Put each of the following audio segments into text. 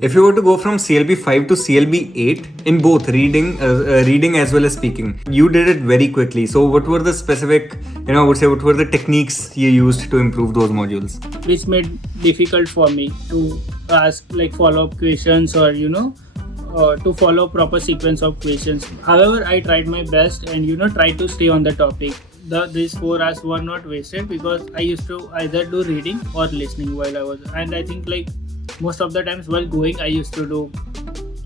If you were to go from CLB 5 to CLB 8 in both reading as well as speaking, you did it very quickly. So what were the specific, I would say, what were the techniques you used to improve those modules? Which made difficult for me to ask like follow-up questions or to follow proper sequence of questions. However, I tried my best and tried to stay on the topic. These 4 hours were not wasted because I used to either do reading or listening while I was, and I think like most of the times while going I used to do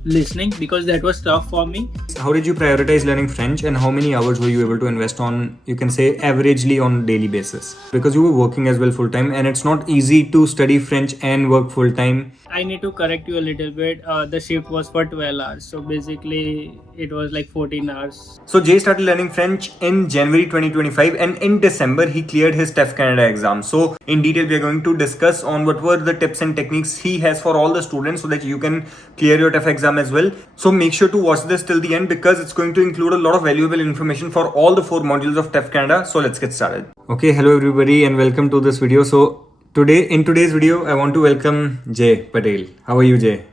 listening because that was tough for me. How did you prioritize learning French, and how many hours were you able to invest on, you can say, averagely on a daily basis? Because you were working as well full time, and it's not easy to study French and work full time. I need to correct you a little bit. The shift was for 12 hours. So basically it was like 14 hours. So Jay started learning French in January 2025, and in December he cleared his TEF Canada exam. So in detail we are going to discuss on what were the tips and techniques he has for all the students so that you can clear your TEF exam as well. So make sure to watch this till the end because it's going to include a lot of valuable information for all the 4 modules of TEF Canada. So let's get started. Okay, hello everybody and welcome to this video. So in today's video, I want to welcome Jay Patel. How are you, Jay?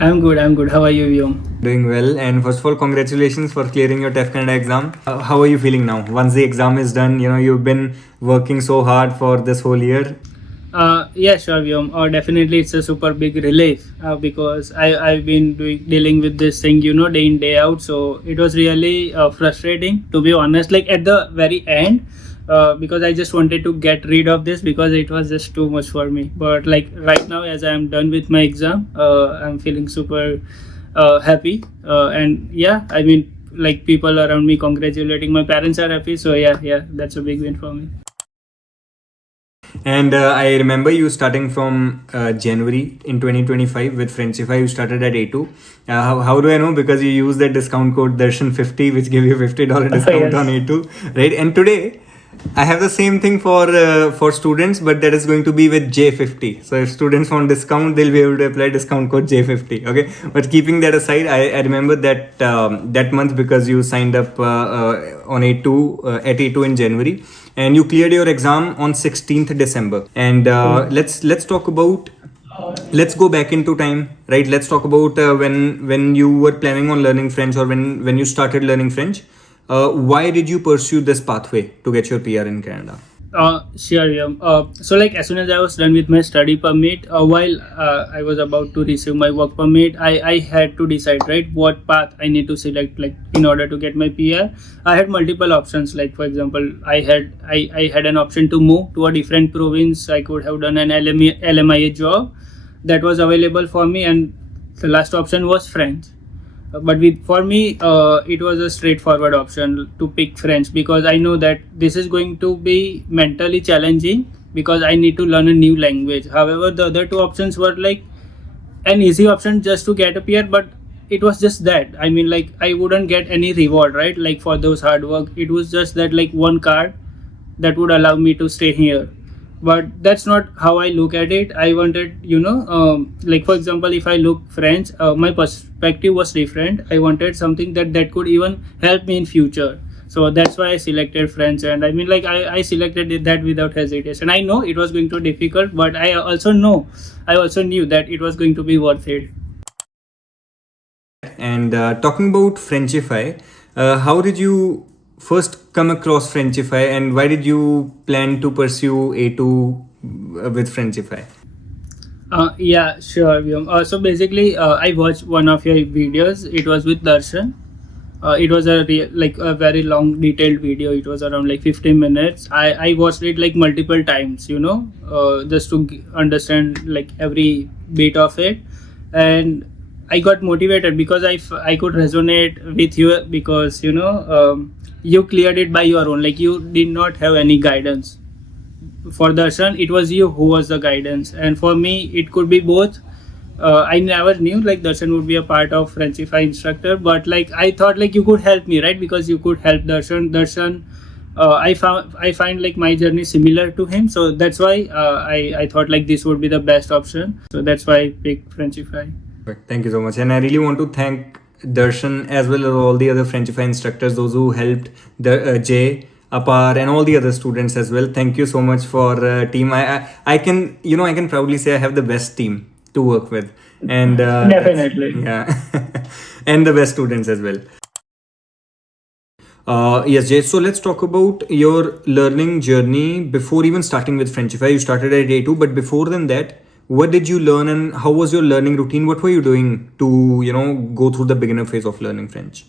I'm good. How are you, Vyom? Doing well. And first of all, congratulations for clearing your TEF Canada exam. How are you feeling now? Once the exam is done, you've been working so hard for this whole year. Yeah, sure, Vyom. Definitely it's a super big relief because I've been dealing with this thing, day in, day out. So it was really frustrating, to be honest, like at the very end. Because I just wanted to get rid of this because it was just too much for me. But like right now, as I am done with my exam, I'm feeling super happy. And yeah, I mean, like people around me congratulating. My parents are happy. So yeah, that's a big win for me. And I remember you starting from January in 2025 with Frenchify. You started at A2. How do I know? Because you use that discount code Darshan50, which give you $50 discount Yes. on A2, right? And today I have the same thing for students, but that is going to be with J50. So if students want discount, they'll be able to apply discount code J50. Okay, but keeping that aside, I remember that that month because you signed up on A2 at A2 in January, and you cleared your exam on 16th December. And let's talk about. Let's go back into time, right? Let's talk about when you were planning on learning French, or when you started learning French. Why did you pursue this pathway to get your PR in Canada? Sure, yeah. So like as soon as I was done with my study permit, while I was about to receive my work permit, I had to decide, right, what path I need to select, like in order to get my PR. I had multiple options. Like for example, I had an option to move to a different province. I could have done an LMIA job that was available for me, and the last option was French. But for me, it was a straightforward option to pick French because I know that this is going to be mentally challenging because I need to learn a new language. However, the other 2 options were like an easy option just to get a PR, but it was just that. I mean, like I wouldn't get any reward, right? Like for those hard work, it was just that like one card that would allow me to stay here. But that's not how I look at it. I wanted, like for example, if I look French, my perspective was different. I wanted something that could even help me in future. So that's why I selected French. And I mean, like I selected that without hesitation. I know it was going to be difficult, but I also knew that it was going to be worth it. And talking about Frenchify, how did you first come across Frenchify, and why did you plan to pursue A2 with Frenchify? Yeah, sure, Vyom. So basically, I watched one of your videos. It was with Darshan. It was a very long, detailed video. It was around like 15 minutes. I watched it like multiple times, just to understand like every bit of it, and I got motivated because I could resonate with you because you cleared it by your own. Like you did not have any guidance. For Darshan, it was you who was the guidance, and for me, it could be both. I never knew like Darshan would be a part of Frenchify instructor, but like I thought like you could help me, right? Because you could help Darshan. I find like my journey similar to him, so that's why I thought like this would be the best option. So that's why I picked Frenchify. Thank you so much, and I really want to thank Darshan as well as all the other Frenchify instructors, those who helped Jay, Apar, and all the other students as well. Thank you so much for team. I can proudly say I have the best team to work with, and Definitely. yeah, and the best students as well. Yes, Jay. So let's talk about your learning journey before even starting with Frenchify. You started at A2, but before than that, what did you learn and how was your learning routine? What were you doing to, go through the beginner phase of learning French?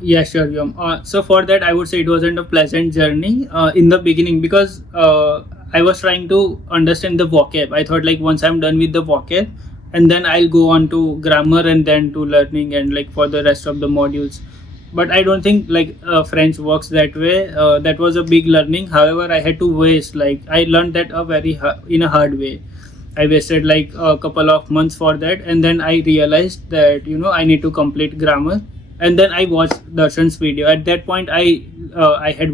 Yeah, sure, Vyom. So for that, I would say it wasn't a pleasant journey in the beginning because I was trying to understand the vocab. I thought like once I'm done with the vocab, and then I'll go on to grammar and then to learning and like for the rest of the modules. But I don't think like French works that way. That was a big learning. However, I had to waste like I learned that in a hard way. I wasted like a couple of months for that, and then I realized that I need to complete grammar, and then I watched Darshan's video. At that point, I had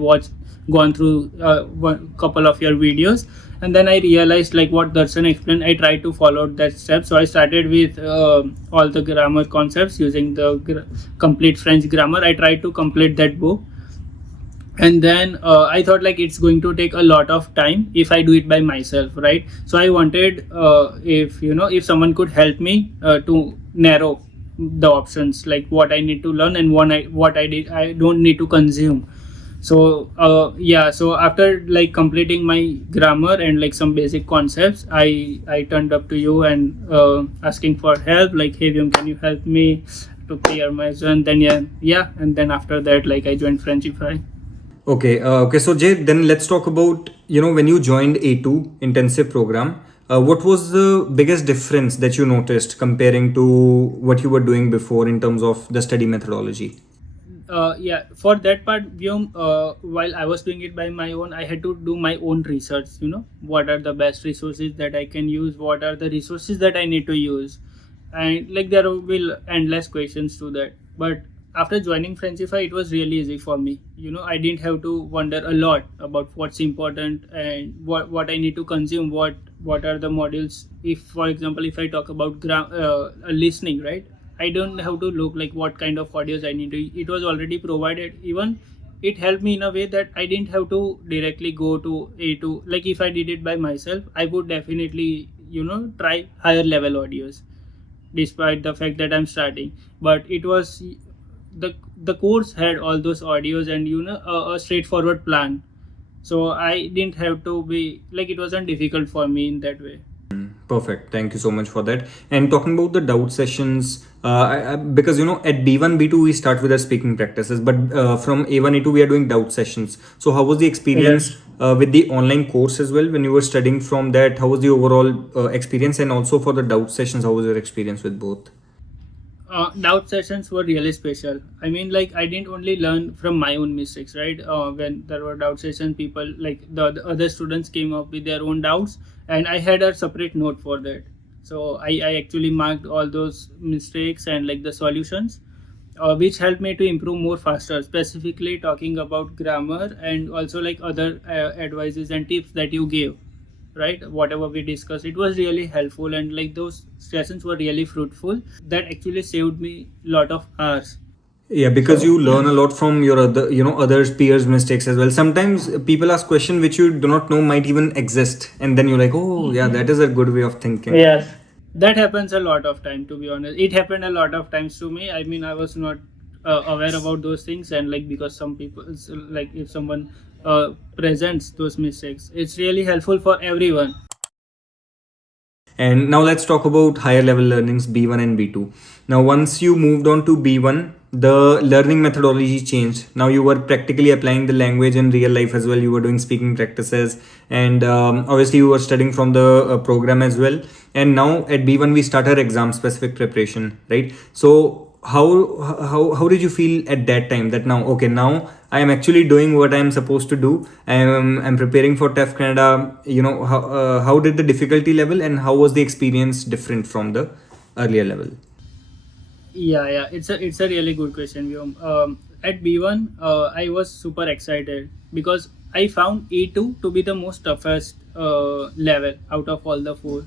gone through one couple of your videos, and then I realized like what Darshan explained. I tried to follow that step, so I started with all the grammar concepts using the complete French grammar. I tried to complete that book, and then I thought like it's going to take a lot of time if I do it by myself, right? So I wanted if someone could help me to narrow the options, like what I need to learn and what I don't need to consume. So so after like completing my grammar and like some basic concepts, I turned up to you and asking for help, like, hey Vyom, can you help me to clear my exam? Then and then after that, like, I joined Frenchify. Okay. So Jay, then let's talk about, when you joined A2 intensive program, what was the biggest difference that you noticed comparing to what you were doing before in terms of the study methodology? For that part, Vyom, while I was doing it by my own, I had to do my own research. What are the best resources that I can use? What are the resources that I need to use? And like there will be endless questions to that. But after joining Frenchify, it was really easy for me. I didn't have to wonder a lot about what's important and what I need to consume. What are the modules? If, for example, if I talk about listening, right? I don't have to look like what kind of audios I need to. It was already provided. Even it helped me in a way that I didn't have to directly go to A2. Like if I did it by myself, I would definitely try higher level audios, despite the fact that I'm starting. But it was the course had all those audios and a straightforward plan. So I didn't have to be like it wasn't difficult for me in that way. Perfect. Thank you so much for that. And talking about the doubt sessions, because at B1, B2 we start with our speaking practices, but from A1, A2 we are doing doubt sessions. So how was the experience with the online course as well when you were studying from that? How was the overall experience, and also for the doubt sessions, how was your experience with both? Doubt sessions were really special. I mean, like I didn't only learn from my own mistakes, right? When there were doubt sessions, people like the other students came up with their own doubts, and I had a separate note for that. So I actually marked all those mistakes and like the solutions, which helped me to improve more faster. Specifically talking about grammar and also like other advices and tips that you gave, right? Whatever we discussed, it was really helpful, and like those sessions were really fruitful. That actually saved me a lot of hours. Yeah, because So you learn a lot from your others peers mistakes as well. Sometimes people ask questions which you do not know might even exist, and then you're like, oh yeah, that is a good way of thinking. yes, that happens a lot of time, to be honest. It happened a lot of times to me. I mean, I was not aware about those things, and like because some people, like if someone presents those mistakes, it's really helpful for everyone. And now let's talk about higher level learnings B1 and B2. Now, once you moved on to B1, the learning methodology changed. Now you were practically applying the language in real life as well. You were doing speaking practices, and obviously you were studying from the program as well. And now at B1 we start our exam specific preparation, right? So how did you feel at that time that now I am actually doing what I am supposed to do. I'm preparing for TEF Canada. How did the difficulty level and how was the experience different from the earlier level? Yeah, it's a really good question, Vyom. At B1, I was super excited because I found A2 to be the most toughest level out of all the four.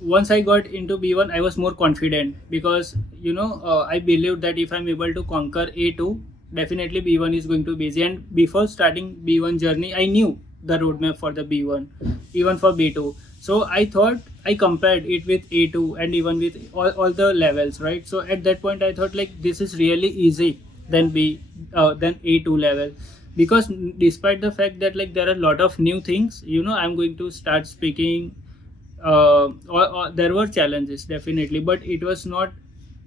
Once I got into B1, I was more confident because I believed that if I'm able to conquer A2, definitely B1 is going to be easy. And before starting B1 journey, I knew the roadmap for the B1, even for B2. So I thought I compared it with A2 and even with all the levels, right? So at that point I thought like this is really easy than than A2 level, because despite the fact that like there are a lot of new things, I'm going to start speaking, or there were challenges definitely, but it was not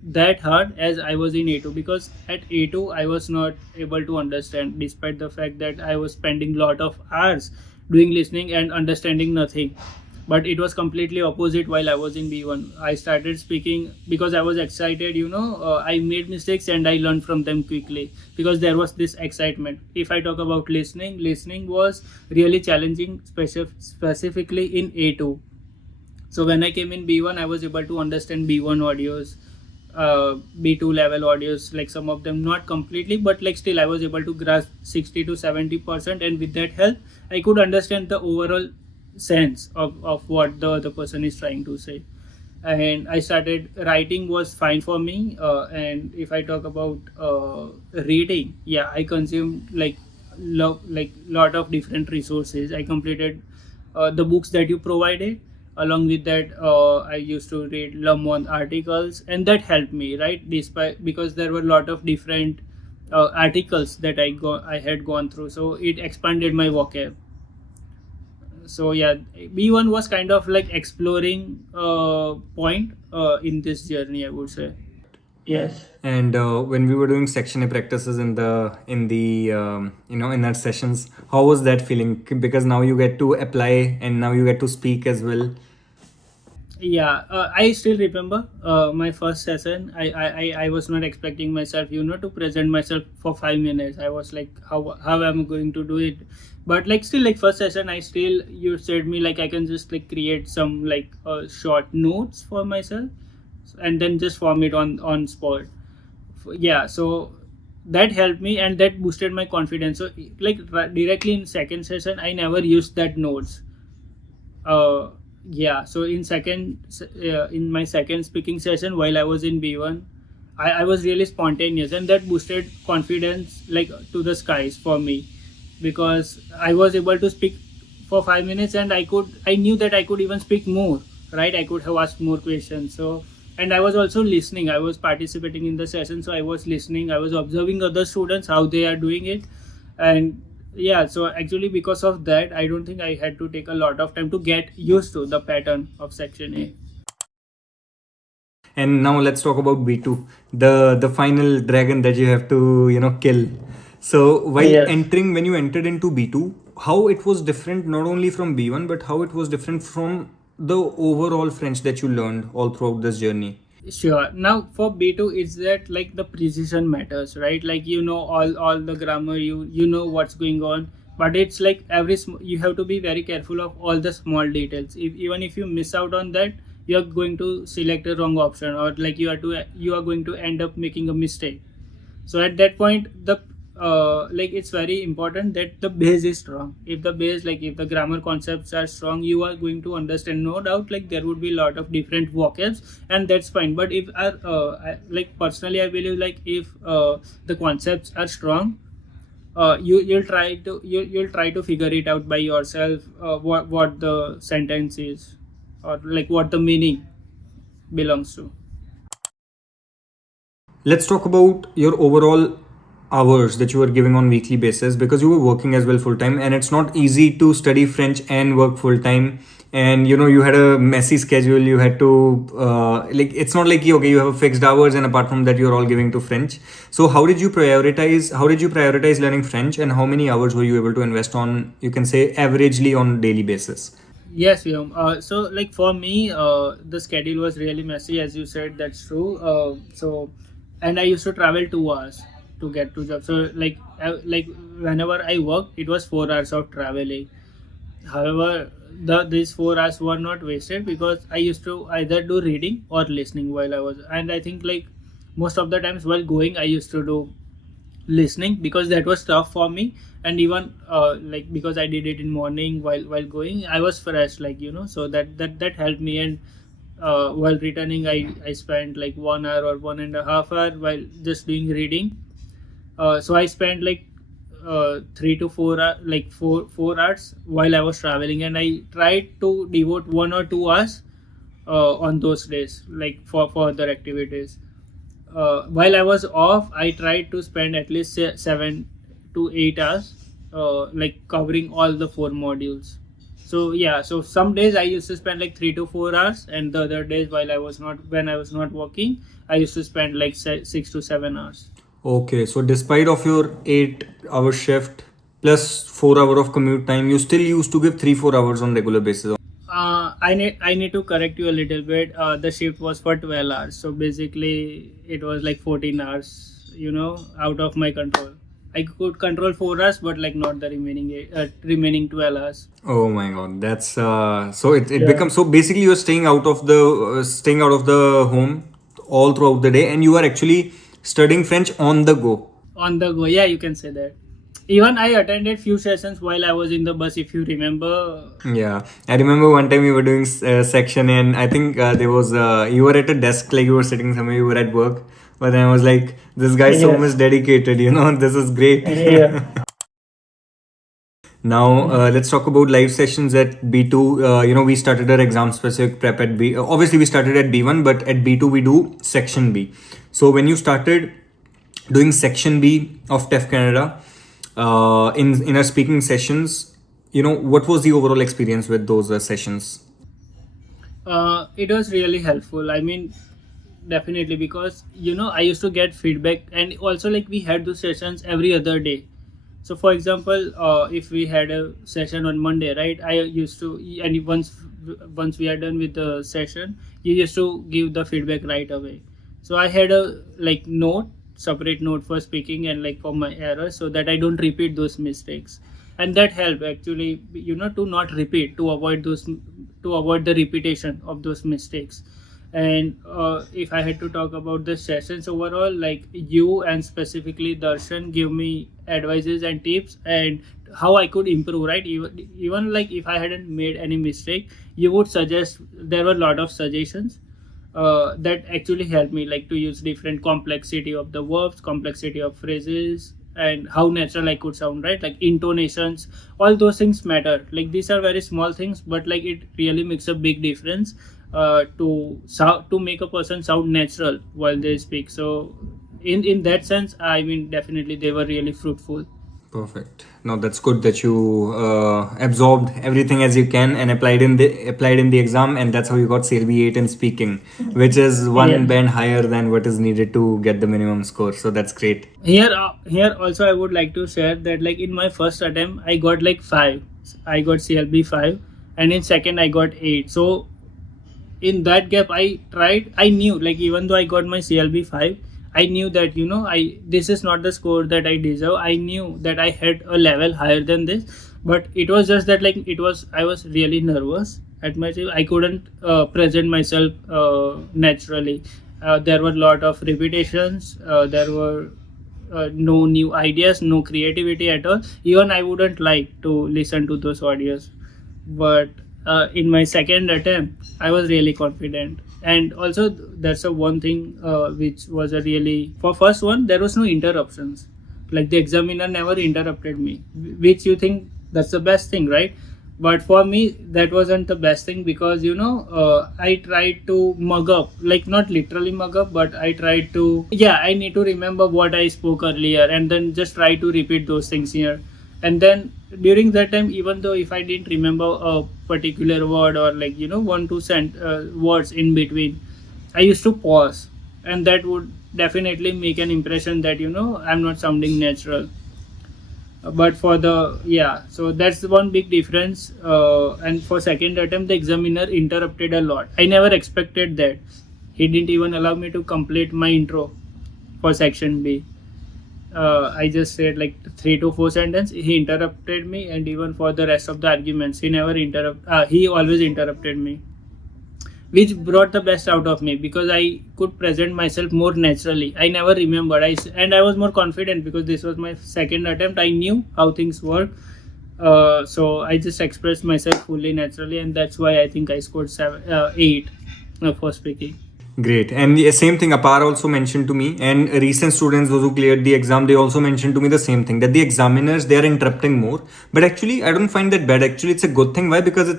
that hard as I was in A2, because at A2 I was not able to understand, despite the fact that I was spending lot of hours doing listening and understanding nothing. But it was completely opposite while I was in B1. I started speaking because I was excited, I made mistakes and I learned from them quickly because there was this excitement. If I talk about listening was really challenging, specifically in A2. So when I came in B1, I was able to understand B1 audios, B2 level audios, like some of them not completely, but like still I was able to grasp 60 to 70%, and with that help, I could understand the overall sense of what the other person is trying to say. And I started writing was fine for me. And if I talk about reading, yeah, I consumed like lot of different resources. I completed the books that you provided. Along with that, I used to read Le Monde articles, and that helped me, right? Despite because there were a lot of different articles that I had gone through, so it expanded my vocab. So yeah, B1 was kind of like exploring point in this journey, I would say. Yes. And when we were doing section A practices in our sessions, how was that feeling? Because now you get to apply and now you get to speak as well. Yeah, I still remember my first session. I was not expecting myself, to present myself for 5 minutes. I was like, how am I going to do it? But like still like first session, you said me like I can just like create some like short notes for myself, and then just form it on spot. Yeah, so that helped me and that boosted my confidence. So like directly in second session, I never used that notes. uh yeah, so in my second speaking session while I was in B1, I was really spontaneous, and that boosted confidence like to the skies for me, because I was able to speak for 5 minutes, and I knew that I could even speak more, right? I could have asked more questions. So, and I was also listening, I was participating in the session, so I was listening, I was observing other students how they are doing it. And yeah, so actually because of that, I don't think I had to take a lot of time to get used to the pattern of section A. And now let's talk about B2, the final dragon that you have to kill. So while Yes. when you entered into B2, how it was different not only from B1 but how it was different from the overall French that you learned all throughout this journey. Sure. Now for B2, it's that like the precision matters, right? Like all the grammar, you know what's going on, but it's like you have to be very careful of all the small details. Even if you miss out on that, you're going to select a wrong option, or like you are going to end up making a mistake. So at that point, the like it's very important that the base is strong. If the base, like if the grammar concepts are strong, you are going to understand, no doubt, like there would be a lot of different vocabs, and that's fine. But if like personally I believe, like if the concepts are strong, you'll try to figure it out by yourself, what the sentence is, or like what the meaning belongs to. Let's talk about your overall hours that you were giving on weekly basis, because you were working as well full time, and it's not easy to study French and work full time. And you had a messy schedule. You had to like, it's not like you have a fixed hours, and apart from that you're all giving to French. So how did you prioritize learning French, and how many hours were you able to invest on, you can say, averagely on daily basis? Yes, Vyom. So like for me, the schedule was really messy, as you said. That's true. And I used to travel 2 hours to get to job. So like whenever I worked, it was 4 hours of traveling. However, these 4 hours were not wasted, because I used to either do reading or listening while I was, and I think like most of the times while going, I used to do listening, because that was tough for me. And even like because I did it in morning while going, I was fresh, like so that helped me. And while returning, I spent like 1 hour or 1.5 hour while just doing reading. So I spent like 3 to 4 hours, like four hours while I was traveling, and I tried to devote 1 or 2 hours on those days, like for other activities. While I was off, I tried to spend at least 7 to 8 hours, like covering all the 4 modules. So yeah, so some days I used to spend like 3 to 4 hours, and the other days when I was not working, I used to spend like 6 to 7 hours. Okay, so despite of your 8 hour shift plus 4 hour of commute time, you still used to give 3-4 hours on regular basis. I need to correct you a little bit. The shift was for 12 hours, so basically it was like 14 hours. Out of my control. I could control 4 hours, but like not the remaining 12 hours. Oh my God, that's so it Yeah. becomes so basically you're staying out of the home all throughout the day, and you are actually studying French on the go. On the go, yeah, you can say that. Even I attended few sessions while I was in the bus, if you remember. Yeah, I remember one time we were doing section, and I think there was you were at a desk, like you were sitting somewhere, you were at work, but then I was like, this guy is so Yes. much dedicated, this is great. Yeah. Now, let's talk about live sessions at B2. We started our exam specific prep at B. Obviously, we started at B1, but at B2 we do section B. So when you started doing section B of TEF Canada, in our speaking sessions, what was the overall experience with those sessions? It was really helpful. I mean, definitely, because I used to get feedback, and also like we had those sessions every other day. So for example, if we had a session on Monday, right, I used to, and once we are done with the session, you used to give the feedback right away. So I had a like separate note for speaking and like for my errors, so that I don't repeat those mistakes. And that helped actually, to not repeat, to avoid the repetition of those mistakes. And if I had to talk about the sessions overall, like you and specifically Darshan give me advices and tips and how I could improve, right? Even like if I hadn't made any mistake, you would suggest, there were a lot of suggestions that actually helped me, like to use different complexity of the verbs, complexity of phrases, and how natural I could sound, right? Like intonations, all those things matter. Like these are very small things, but like it really makes a big difference to make a person sound natural while they speak. So in that sense, I mean, definitely they were really fruitful. Perfect. No, that's good that you absorbed everything as you can and applied in the exam, and that's how you got CLB 8 in speaking, which is one Yeah. band higher than what is needed to get the minimum score. So that's great. Here also I would like to share that like in my first attempt I got like 5. I got CLB 5, and in second I got 8. So in that gap I knew, like even though I got my CLB 5, I knew that this is not the score that I deserve. I knew that I had a level higher than this, but it was just that like I was really nervous at my time. I couldn't present myself naturally. There were a lot of repetitions. There were no new ideas, no creativity at all. Even I wouldn't like to listen to those audios. But in my second attempt, I was really confident. And also, that's a one thing which was a really, for first one, there was no interruptions. Like the examiner never interrupted me, which you think that's the best thing, right? But for me, that wasn't the best thing, because I tried to mug up, like not literally mug up, but I tried to, yeah, I need to remember what I spoke earlier and then just try to repeat those things here. And then during that time, even though if I didn't remember a particular word or like 1-2 words in between, I used to pause, and that would definitely make an impression that I'm not sounding natural. But for the, yeah, so that's the one big difference. And for second attempt, the examiner interrupted a lot. I never expected that. He didn't even allow me to complete my intro for section B. I just said like 3 to 4 sentences. He interrupted me, and even for the rest of the arguments, he never he always interrupted me, which brought the best out of me, because I could present myself more naturally. I never remembered. And I was more confident because this was my second attempt. I knew how things work. So I just expressed myself fully naturally, and that's why I think I scored 8 for speaking. Great. And the same thing, Apar also mentioned to me, and recent students, those who cleared the exam, they also mentioned to me the same thing, that the examiners, they are interrupting more. But actually, I don't find that bad. Actually, it's a good thing. Why? Because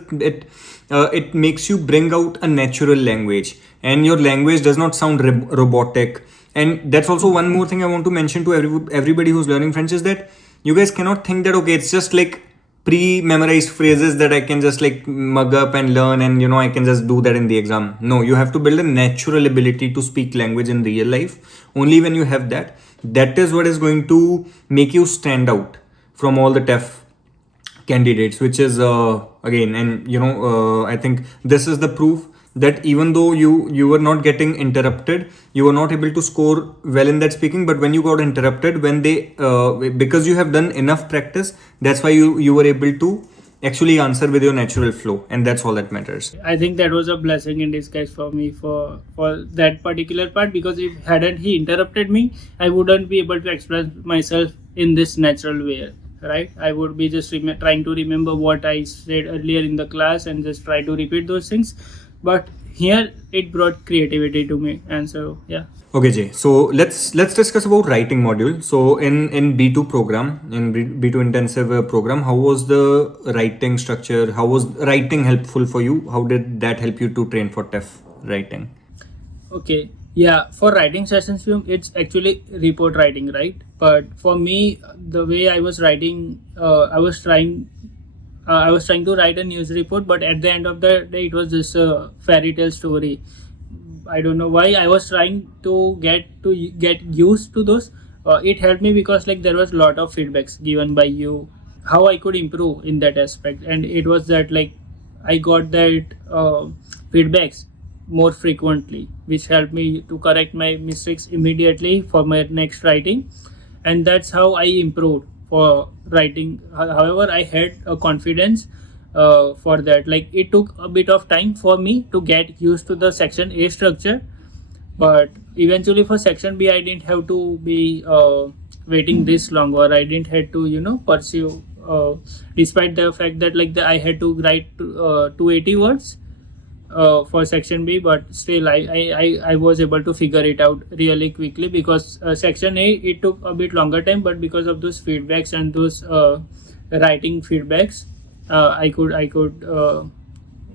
it makes you bring out a natural language, and your language does not sound robotic. And that's also one more thing I want to mention to everybody who's learning French, is that you guys cannot think that, okay, it's just like pre-memorized phrases that I can just like mug up and learn, and I can just do that in the exam. No, you have to build a natural ability to speak language in real life. Only when you have that, that is what is going to make you stand out from all the TEF candidates, which is again, and I think this is the proof that even though you were not getting interrupted, you were not able to score well in that speaking, but when you got interrupted, when they because you have done enough practice, that's why you were able to actually answer with your natural flow, and that's all that matters. I think that was a blessing in disguise for me for that particular part, because if hadn't he interrupted me, I wouldn't be able to express myself in this natural way, right? I would be just trying to remember what I said earlier in the class and just try to repeat those things. But here it brought creativity to me, and so yeah. Okay, Jay. So let's discuss about writing module. So in B2 program, in B2 intensive program, how was the writing structure? How was writing helpful for you? How did that help you to train for TEF writing? Okay, yeah. For writing sessions, it's actually report writing, right? But for me, the way I was writing, I was trying to write a news report, but at the end of the day, it was just a fairy tale story. I don't know why. I was trying to get used to those. It helped me because like there was a lot of feedbacks given by you, how I could improve in that aspect, and it was that like I got that feedbacks more frequently, which helped me to correct my mistakes immediately for my next writing, and that's how I improved for writing. However, I had a confidence for that. Like it took a bit of time for me to get used to the section A structure, but eventually for section B, I didn't have to be waiting this long, or I didn't have to pursue. Despite the fact that like I had to write 280 words for section B, but still I was able to figure it out really quickly, because section A, it took a bit longer time, but because of those feedbacks and those writing feedbacks, I could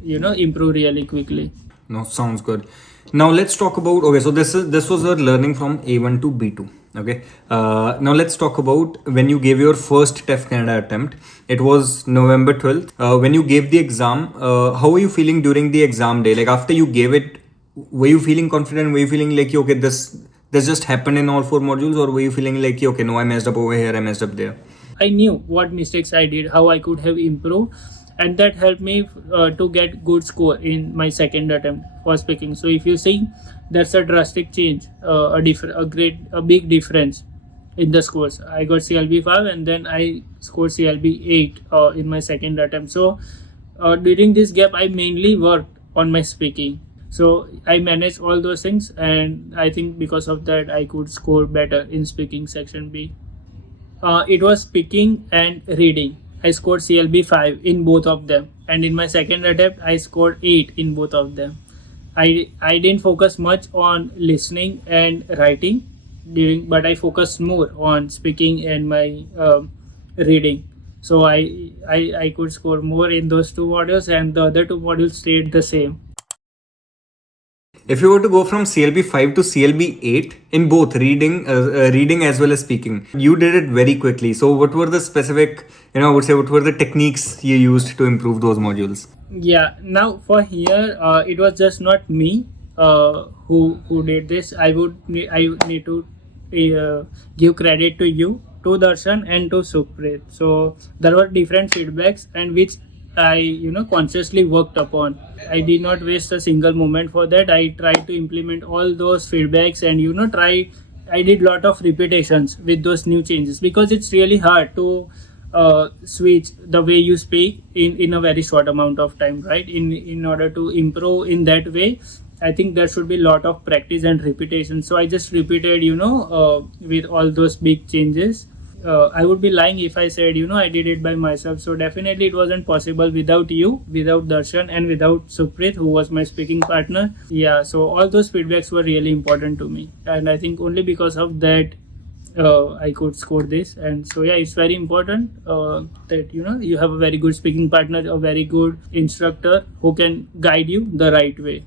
improve really quickly. No, sounds good. Now let's talk about, okay, so this was our learning from A1 to B2. Okay, now let's talk about when you gave your first TEF Canada attempt. It was November 12th. When you gave the exam, how were you feeling during the exam day? Like after you gave it, were you feeling confident? Were you feeling like, okay, this just happened in all 4 modules? Or were you feeling like, okay, no, I messed up over here, I messed up there? I knew what mistakes I did, how I could have improved, and that helped me to get good score in my second attempt for speaking. So if you see, that's a drastic change, a big difference in the scores. I got CLB 5 and then I scored CLB 8 in my second attempt. So during this gap, I mainly worked on my speaking. So I managed all those things, and I think because of that, I could score better in speaking section B. It was speaking and reading. I scored CLB 5 in both of them, and in my second attempt, I scored 8 in both of them. I didn't focus much on listening and writing but I focused more on speaking and my reading. So I could score more in those 2 modules, and the other 2 modules stayed the same. If you were to go from CLB 5 to CLB 8 in both reading as well as speaking, you did it very quickly. So what were the specific, I would say, what were the techniques you used to improve those modules? Yeah, now for here, it was just not me who did this. I need to give credit to you, to Darshan and to Supreet. So there were different feedbacks, and which I consciously worked upon. I did not waste a single moment for that. I tried to implement all those feedbacks, and I did lot of repetitions with those new changes, because it's really hard to switch the way you speak in a very short amount of time, right? In order to improve in that way, I think there should be a lot of practice and repetition. So I just repeated with all those big changes. I would be lying if I said, I did it by myself. So definitely it wasn't possible without you, without Darshan, and without Supreet, who was my speaking partner. Yeah, so all those feedbacks were really important to me. And I think only because of that, I could score this. And so yeah, it's very important that you have a very good speaking partner, a very good instructor who can guide you the right way.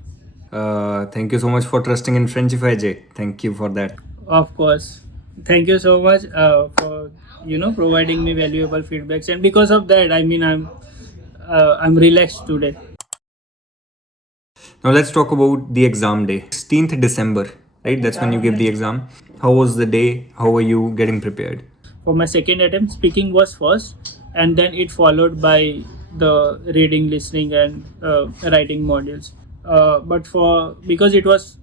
Thank you so much for trusting in Frenchify, Jay. Thank you for that. Of course. Thank you so much for providing me valuable feedbacks, and because of that, I mean, I'm relaxed today. Now let's talk about the exam day. 16th December, right? That's when you give the exam. How was the day? How were you getting prepared? For my second attempt, speaking was first, and then it followed by the reading, listening, and writing modules. But because it was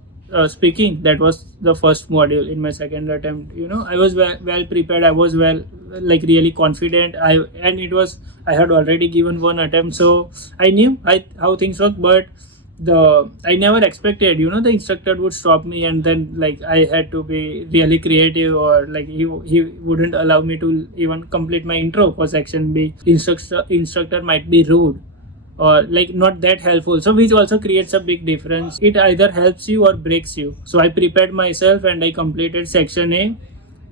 speaking, that was the first module in my second attempt. I was well prepared. I was really confident. I had already given one attempt, so I knew how things work. But I never expected the instructor would stop me, and then I had to be really creative, or he wouldn't allow me to even complete my intro for section B. Instructor might be rude or not that helpful, so which also creates a big difference. It either helps you or breaks you. So I prepared myself and I completed section A,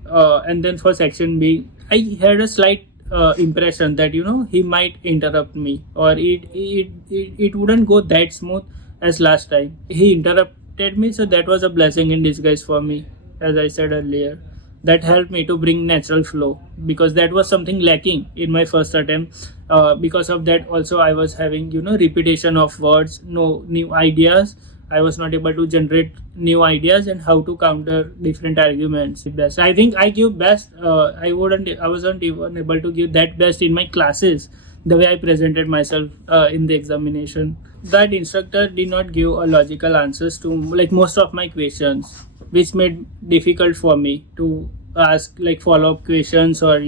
and then for section B I had a slight impression that he might interrupt me, or it wouldn't go that smooth as last time. He interrupted me, so that was a blessing in disguise for me. As I said earlier, that helped me to bring natural flow, because that was something lacking in my first attempt. Because of that also, I was having repetition of words, no new ideas. I was not able to generate new ideas and how to counter different arguments. Best, I think I give best. I wasn't even able to give that best in my classes, the way I presented myself in the examination. That instructor did not give a logical answers to most of my questions, which made difficult for me to ask follow-up questions, or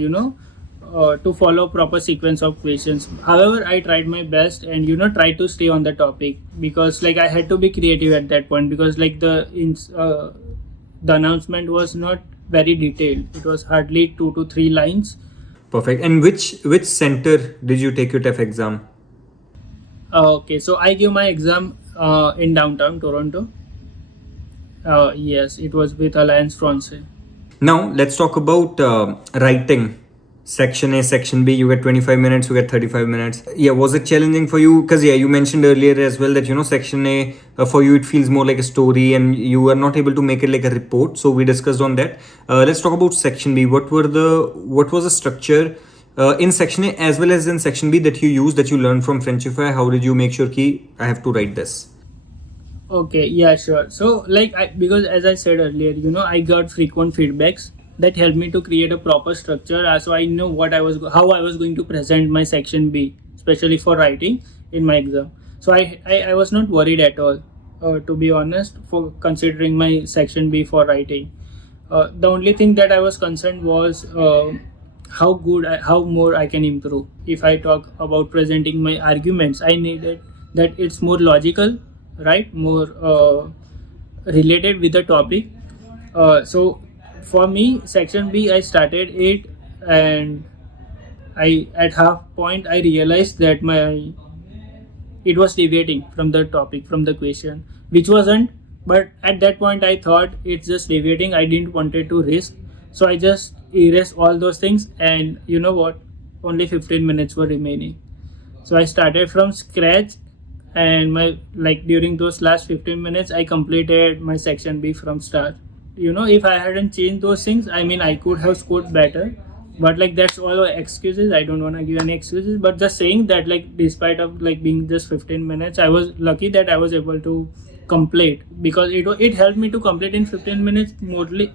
to follow proper sequence of questions. However, I tried my best and tried to stay on the topic, because I had to be creative at that point, because the announcement was not very detailed. It was hardly 2 to 3 lines. Perfect. And which center did you take your TEF exam? Okay, so I gave my exam in downtown Toronto. Yes, it was with Alliance Francaise. Now let's talk about writing. Section A, Section B, you get 25 minutes, you get 35 minutes. Yeah, was it challenging for you? Because you mentioned earlier as well that Section A, for you it feels more like a story and you are not able to make it like a report. So we discussed on that. Let's talk about Section B. What was the structure in Section A as well as in Section B that you used, that you learned from Frenchify? How did you make sure I have to write this? Okay, yeah, sure. So because as I said earlier, I got frequent feedbacks that helped me to create a proper structure, so I know how I was going to present my section B, especially for writing in my exam. So I was not worried at all, to be honest, for considering my section B for writing. The only thing that I was concerned was how more I can improve. If I talk about presenting my arguments, I needed that it's more logical, right, more related with the topic. So for me, section B, I started it, and at half point I realized that it was deviating from the topic, from the question, which wasn't. But at that point I thought it's just deviating. I didn't wanted to risk, so I just erased all those things. And you know what? Only 15 minutes were remaining. So I started from scratch, and during those last 15 minutes I completed my section B from start. If I hadn't changed those things, I mean, I could have scored better. But that's all excuses. I don't want to give any excuses, but just saying that despite of being just 15 minutes, I was lucky that I was able to complete, because it helped me to complete in 15 minutes mostly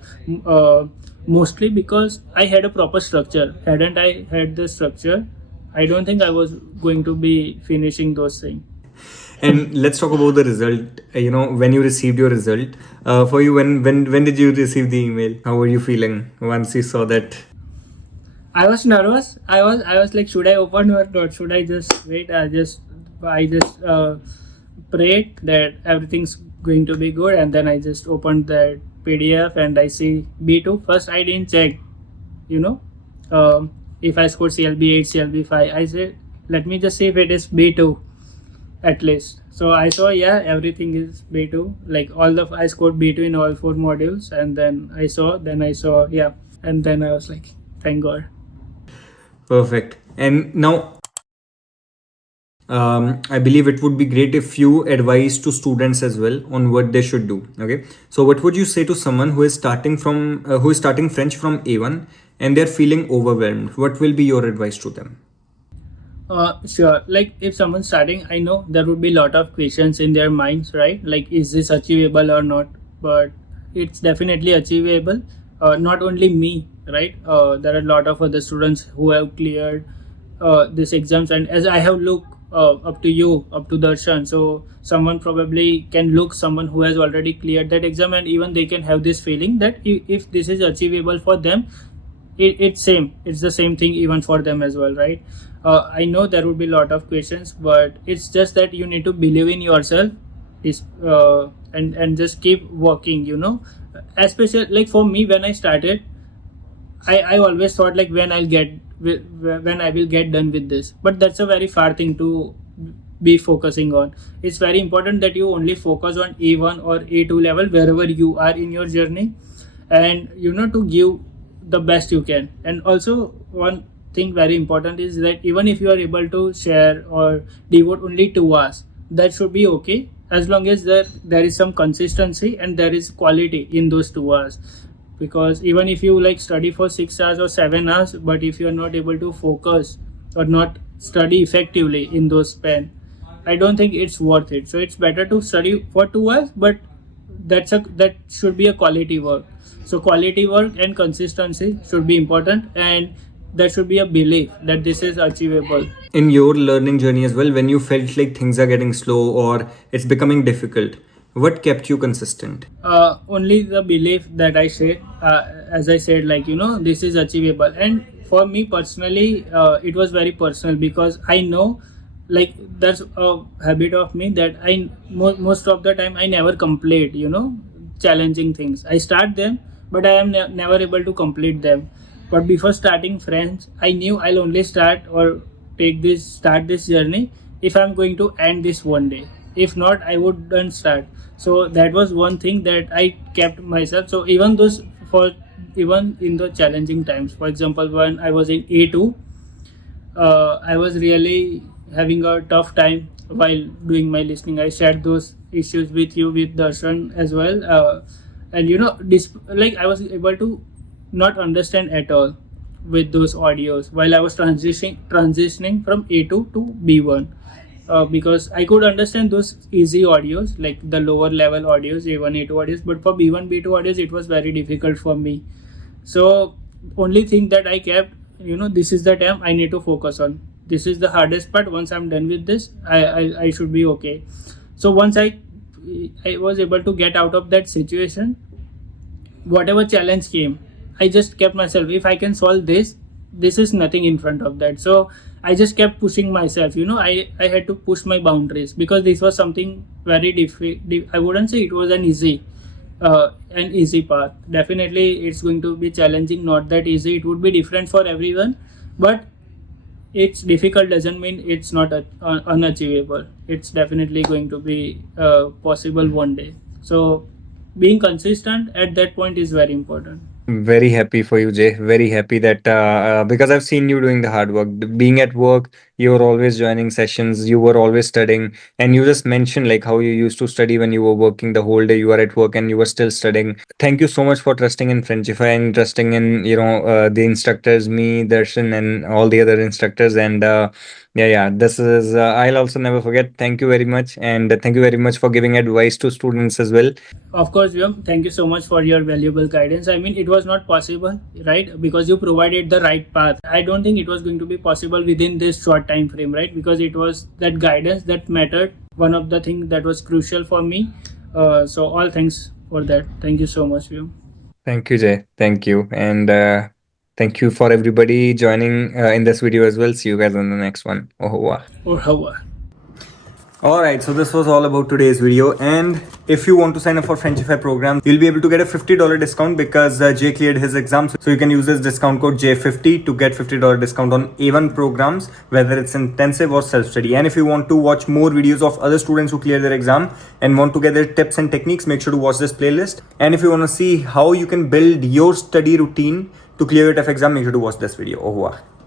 because I had a proper structure. Hadn't I had the structure, I don't think I was going to be finishing those things. And let's talk about the result. When you received your result, for you, when did you receive the email? How were you feeling once you saw that? I was nervous. I was like, should I open or not? Should I just wait? I just prayed that everything's going to be good, and then I just opened that PDF and I see B2. First I didn't check, if I scored CLB 8, CLB 5, I said, let me just see if it is B2 at least. So I saw, yeah, everything is B2. Like I scored B2 in all 4 modules, and then I saw, yeah, and then I was like, thank God. Perfect. And now, I believe it would be great if you advise to students as well on what they should do. Okay, so what would you say to someone who is starting French from A1 and they're feeling overwhelmed? What will be your advice to them? Sure. Like if someone's starting, I know there would be a lot of questions in their minds, right? Like, is this achievable or not? But it's definitely achievable. Not only me, right? There are a lot of other students who have cleared these exams, and as I have looked up to you, up to Darshan, so someone probably can look someone who has already cleared that exam, and even they can have this feeling that if this is achievable for them, it's the same thing even for them as well, right? I know there would be a lot of questions, but it's just that you need to believe in yourself, and just keep working, especially like for me when I started, I always thought like when I will get done with this, but that's a very far thing to be focusing on. It's very important that you only focus on A1 or A2 level wherever you are in your journey, and to give the best you can. And also one thing very important is that even if you are able to share or devote only 2 hours, that should be okay, as long as there is some consistency and there is quality in those 2 hours. Because even if you like study for 6 hours or 7 hours, but if you are not able to focus or not study effectively in those span, I don't think it's worth it. So it's better to study for 2 hours, but that should be a quality work. So quality work and consistency should be important, and there should be a belief that this is achievable. In your learning journey as well, when you felt like things are getting slow or it's becoming difficult, what kept you consistent? Only the belief that I said, as I said, like this is achievable. And for me personally, it was very personal, because I know, like, that's a habit of me that most of the time I never complete challenging things. I start them, but I am never able to complete them. But before starting French, I knew I'll only start this journey if I'm going to end this one day. If not, I wouldn't start. So that was one thing that I kept myself. So even in the challenging times, for example, when I was in A2, I was really having a tough time while doing my listening. I shared those issues with you, with Darshan as well, and like I was able to not understand at all with those audios while I was transitioning from A2 to B1. Because I could understand those easy audios, like the lower level audios, A1, A2 audios, but for B1, B2 audios, it was very difficult for me. So only thing that I kept, this is the time I need to focus on. This is the hardest part. Once I'm done with this, I should be okay. So once I was able to get out of that situation, whatever challenge came, I just kept myself, if I can solve this is nothing in front of that. So I just kept pushing myself. I had to push my boundaries, because this was something very difficult. I wouldn't say it was an easy path. Definitely it's going to be challenging, not that easy. It would be different for everyone, but it's difficult doesn't mean it's not unachievable. It's definitely going to be possible one day. So being consistent at that point is very important. Very happy for you, Jay. Very happy that because I've seen you doing the hard work. Being at work, you were always joining sessions, you were always studying, and you just mentioned like how you used to study when you were working the whole day. You are at work and you were still studying. Thank you so much for trusting in Frenchify and trusting in the instructors, me, Darshan, and all the other instructors. And yeah, this is I'll also never forget. Thank you very much, and thank you very much for giving advice to students as well. Of course, Vyom, thank you so much for your valuable guidance. I mean, it was not possible, right? Because you provided the right path. I don't think it was going to be possible within this short time frame, right? Because it was that guidance that mattered. One of the things that was crucial for me. So all thanks for that. Thank you so much, Vyom. Thank you, Jay. Thank you. And thank you for everybody joining in this video as well. See you guys on the next one. Au revoir. Or how? Alright, so this was all about today's video, and if you want to sign up for Frenchify program, you'll be able to get a $50 discount because Jay cleared his exam. So you can use this discount code J50 to get $50 discount on A1 programs, whether it's intensive or self-study. And if you want to watch more videos of other students who clear their exam and want to get their tips and techniques, make sure to watch this playlist. And if you want to see how you can build your study routine to clear your TEF exam, make sure to watch this video. Au revoir.